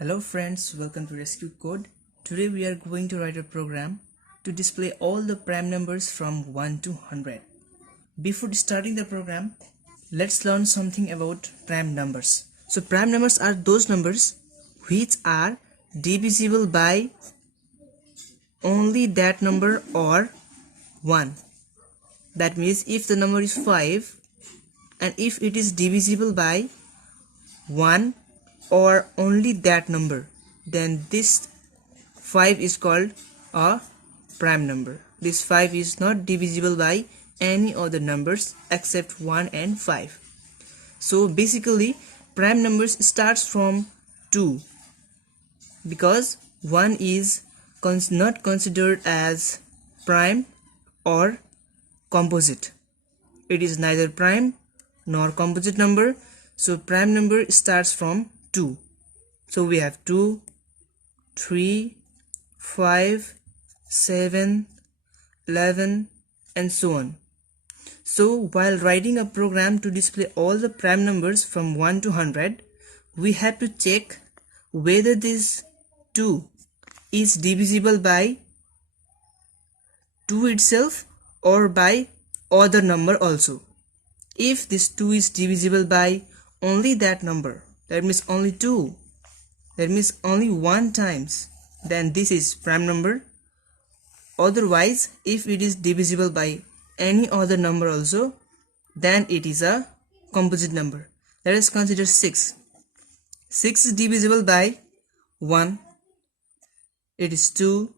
Hello friends, welcome to Rescue Code. Today we are going to write a program to display all the prime numbers from 1 to 100. Before starting the program, let's learn something about prime numbers. So prime numbers are those numbers which are divisible by only that number or 1. That means if the number is 5 and if it is divisible by 1 or only that number, then this 5 is called a prime number. This 5 is not divisible by any other numbers except 1 and 5. So basically prime numbers starts from 2 because 1 is not considered as prime or composite. It is neither prime nor composite number, so prime number starts from 2. So we have 2, 3, 5, 7, 11 and so on. So while writing a program to display all the prime numbers from 1 to 100, we have to check whether this 2 is divisible by 2 itself or by other number also. If this 2 is divisible by only that number, that means only 2, that means only 1 times, then this is prime number. Otherwise, if it is divisible by any other number also, then it is a composite number. Let us consider 6. 6 is divisible by 1. It is 2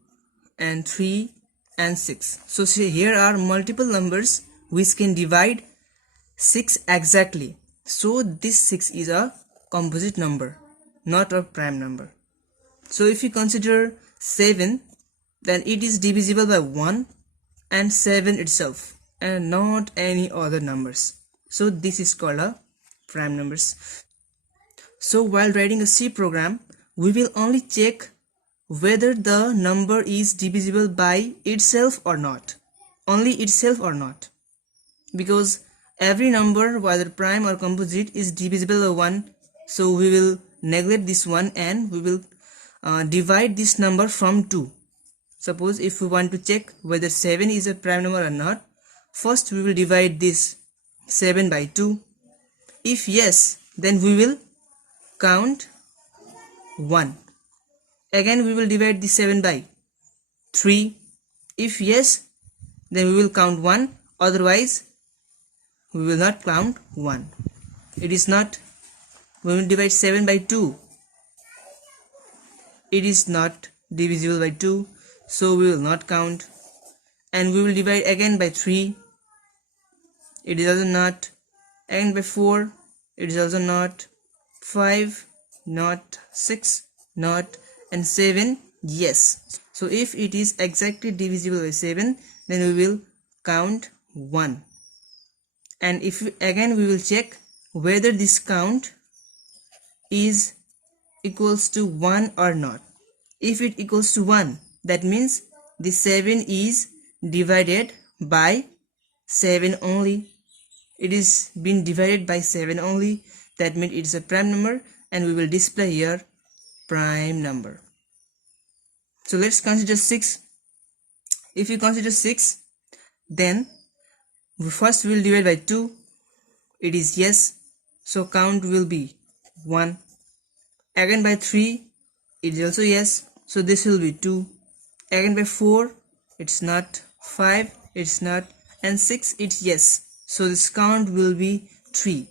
and 3 and 6. So see, here are multiple numbers which can divide 6 exactly. So this 6 is a composite number, not a prime number. So if you consider 7, then it is divisible by 1 and 7 itself and not any other numbers. So this is called a prime numbers. So while writing a C program, we will only check whether the number is divisible by itself or not, only itself or not, because every number, whether prime or composite, is divisible by 1. So we will neglect this one and we will divide this number from 2. Suppose if we want to check whether 7 is a prime number or not, first we will divide this 7 by 2. If yes, then we will count 1. Again we will divide the 7 by 3. If yes, then we will count 1, otherwise we will not count 1. It is not, we will divide 7 by 2. It is not divisible by 2, so we will not count. And we will divide again by 3. It is also not. Again by 4. It is also not. 5, not. 6, not. And 7, yes. So if it is exactly divisible by 7, then we will count 1. And if again we will check whether this count is equals to 1 or not. If it equals to 1, that means the 7 is divided by 7 only. It is been divided by 7 only. That means it is a prime number and we will display here prime number. So let's consider 6. If you consider 6, then first we will divide by 2. It is yes, so count will be 1. Again by 3, it is also yes, so this will be 2. Again by 4, it's not. 5, it's not. And 6, it's yes, so this count will be 3.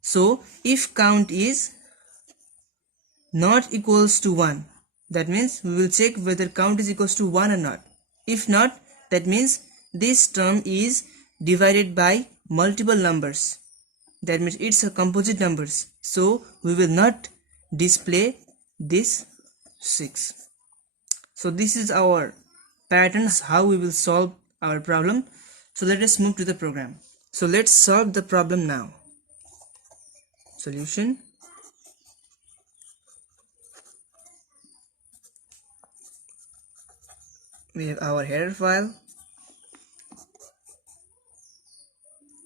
So if count is not equals to 1, that means we will check whether count is equals to 1 or not. If not, that means this term is divided by multiple numbers. That means it's a composite numbers, so we will not display this 6. So this is our pattern how we will solve our problem. So let us move to the program. So let's solve the problem now. Solution. We have our header file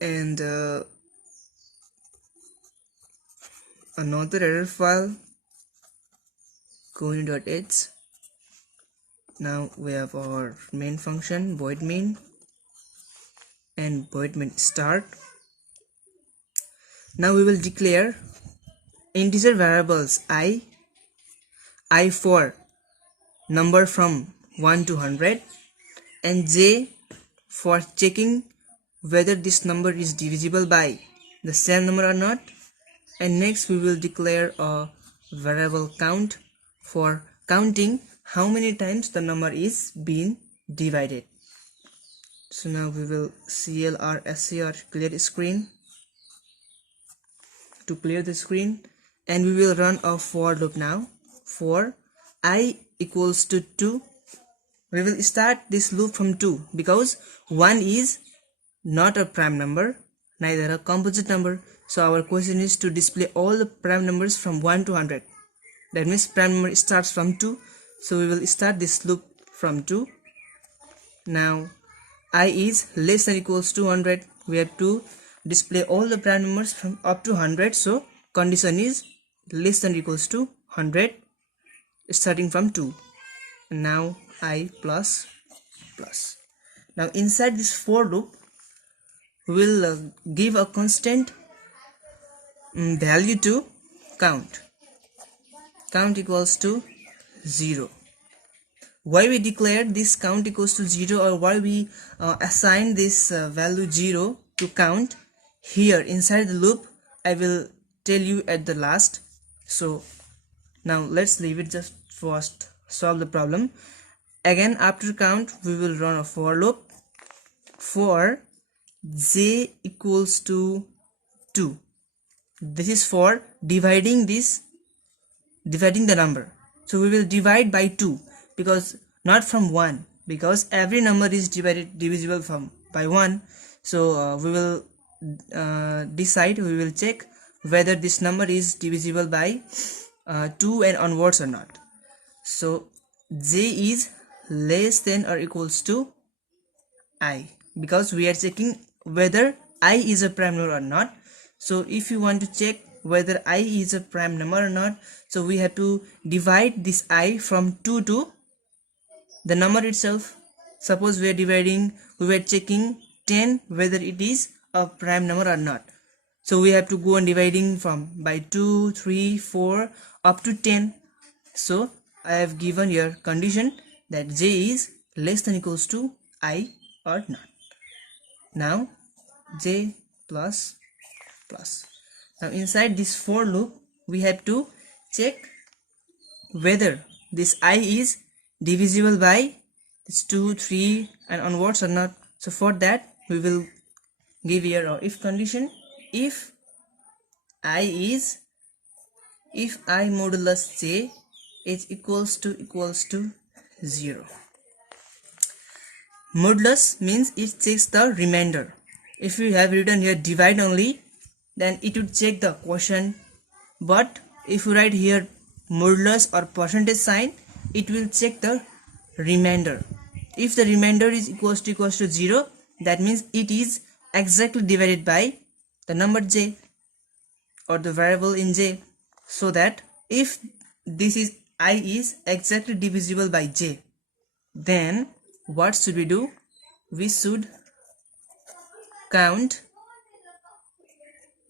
and another header file Coney.h. Now we have our main function void main and void main start. Now we will declare integer variables I for number from 1 to 100 and j for checking whether this number is divisible by the same number or not. And next we will declare a variable count for counting how many times the number is being divided. So now we will clr clear screen to clear the screen, and we will run a for loop now. For I equals to 2, we will start this loop from 2 because 1 is not a prime number, neither a composite number. So our question is to display all the prime numbers from 1 to 100. That means prime number starts from 2. So we will start this loop from 2. Now I is less than equals to 100. We have to display all the prime numbers from up to 100. So condition is less than equals to 100 starting from 2. And now I plus plus. Now inside this for loop we will give a constant value to count equals to 0. Why we declared this count equals to 0, or why we assign this value 0 to count here inside the loop, I will tell you at the last. So now let's leave it, just first solve the problem. Again, after count we will run a for loop for j equals to 2. This is for dividing the number. So we will divide by 2, because not from 1, because every number is divisible by 1. So we will we will check whether this number is divisible by 2 and onwards or not. So j is less than or equals to I, because we are checking whether I is a prime number or not. So if you want to check whether I is a prime number or not, so we have to divide this I from 2 to the number itself. Suppose we were checking 10 whether it is a prime number or not. So we have to go on dividing by 2, 3, 4 up to 10. So I have given your condition that j is less than equals to I or not. Now j plus plus. Now inside this for loop we have to check whether this I is divisible by this 2, 3 and onwards or not. So for that we will give here our if condition. If I modulus j is equals to 0. Modulus means it checks the remainder. If you have written here divide only, then it would check the quotient. But if you write here modulus or percentage sign, it will check the remainder. If the remainder is equals to 0, that means it is exactly divided by the number j or the variable in j. So that if this is I is exactly divisible by j, then what should we do? We should count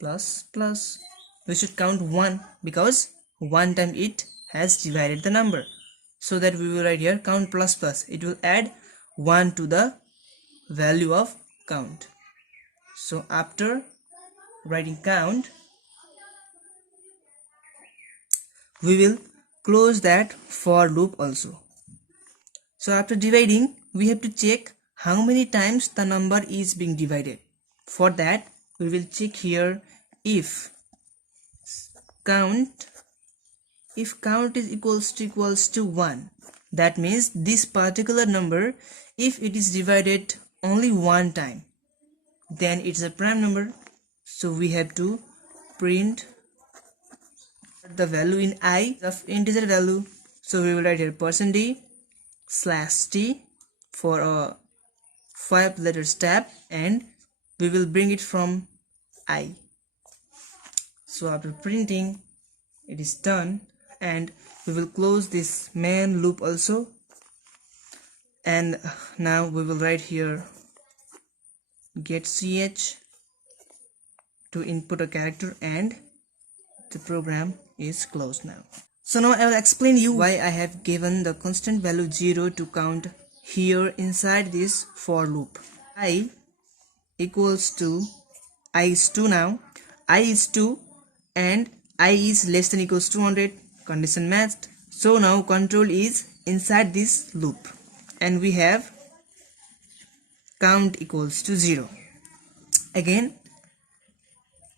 plus plus. We should count 1, because 1 time it has divided the number. So that we will write here count plus plus. It will add 1 to the value of count. So after writing count, we will close that for loop also. So after dividing, we have to check how many times the number is being divided. For that we will check here if count is equals to 1. That means this particular number, if it is divided only one time, then it's a prime number. So we have to print the value in I of integer value. So we will write here %d/t for a 5-letter step, and we will bring it from I. So after printing, it is done, and we will close this main loop also. And now we will write here get ch to input a character, and the program is closed now. So now I will explain you why I have given the constant value 0 to count here inside this for loop. I equals to I is 2 now. I is 2 and I is less than equals to 100. Condition matched. So now control is inside this loop and we have count equals to 0. Again,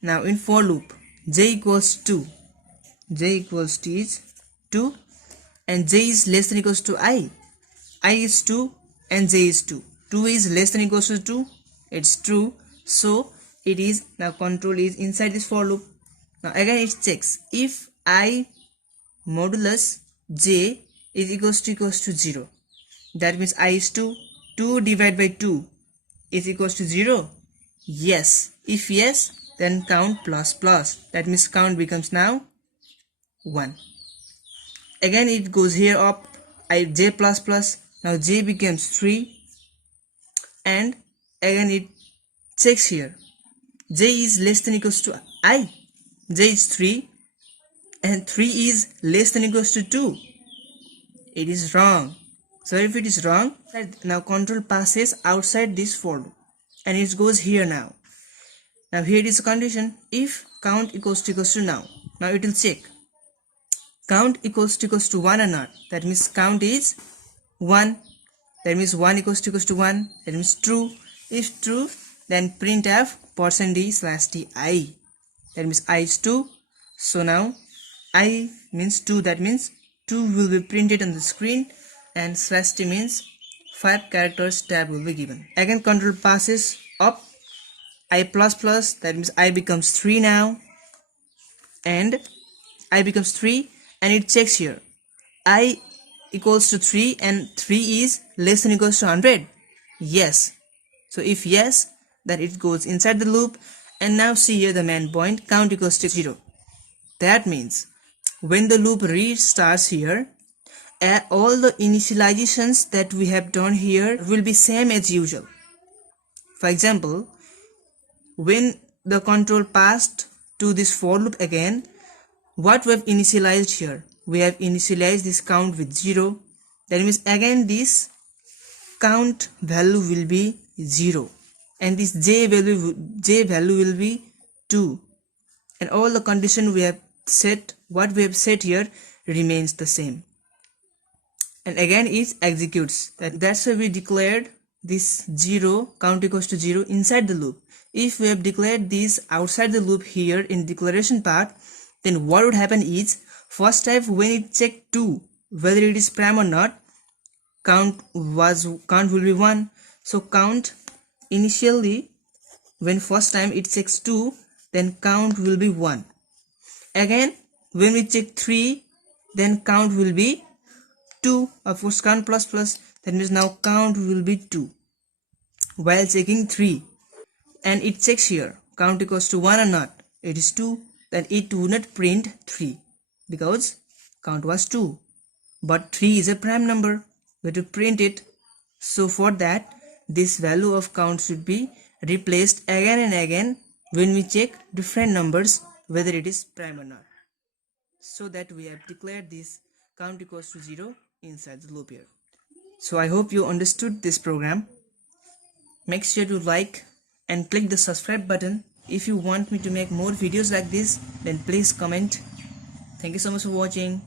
now in for loop j equals 2. J equals to is 2 and j is less than equals to I. I is 2 and j is 2. 2 is less than equals to 2. It's true. So it is now control is inside this for loop. Now again it checks if I modulus j is equals to 0. That means I is 2. 2 divided by 2 is equals to 0. Yes. If yes, then count plus plus. That means count becomes now 1. Again it goes here up j plus plus. Now j becomes 3 and again it checks here j is less than equals to I. J is 3 and 3 is less than equals to 2. It is wrong. So if it is wrong, now control passes outside this for loop and it goes here now. Now here is a condition if count equals to now. Now it will check count equals to 1 or not. That means count is 1. That means 1 equals to 1. That means true. If true, then printf %d/ti. That means I is 2. So now I means 2. That means 2 will be printed on the screen and /t means 5 characters tab will be given. Again control passes up I plus plus. That means I becomes 3 now and I becomes 3 and it checks here I equals to 3 and 3 is less than equals to 100. Yes. So if yes, then it goes inside the loop and now see here the main point count equals to 0. That means when the loop restarts here, all the initializations that we have done here will be same as usual. For example, when the control passed to this for loop again, what we have initialized here? We have initialized this count with 0. That means again this count value will be 0 and this j value will be 2 and all the condition we have set, what we have set here remains the same. And again it executes. That's why we declared this 0 count equals to 0 inside the loop. If we have declared this outside the loop here in declaration part, then what would happen is first time when it checked 2 whether it is prime or not, count will be 1. So count initially when first time it checks 2, then count will be 1. Again when we check 3, then count will be 2. Of course count plus plus, that means now count will be 2 while checking 3 and it checks here count equals to 1 or not. It is 2. Then it would not print 3 because count was 2, but 3 is a prime number. We have to print it. So for that this value of count should be replaced again and again when we check different numbers whether it is prime or not. So that we have declared this count equals to 0 inside the loop here. So I hope you understood this program. Make sure to like and click the subscribe button. If you want me to make more videos like this, then please comment. Thank you so much for watching.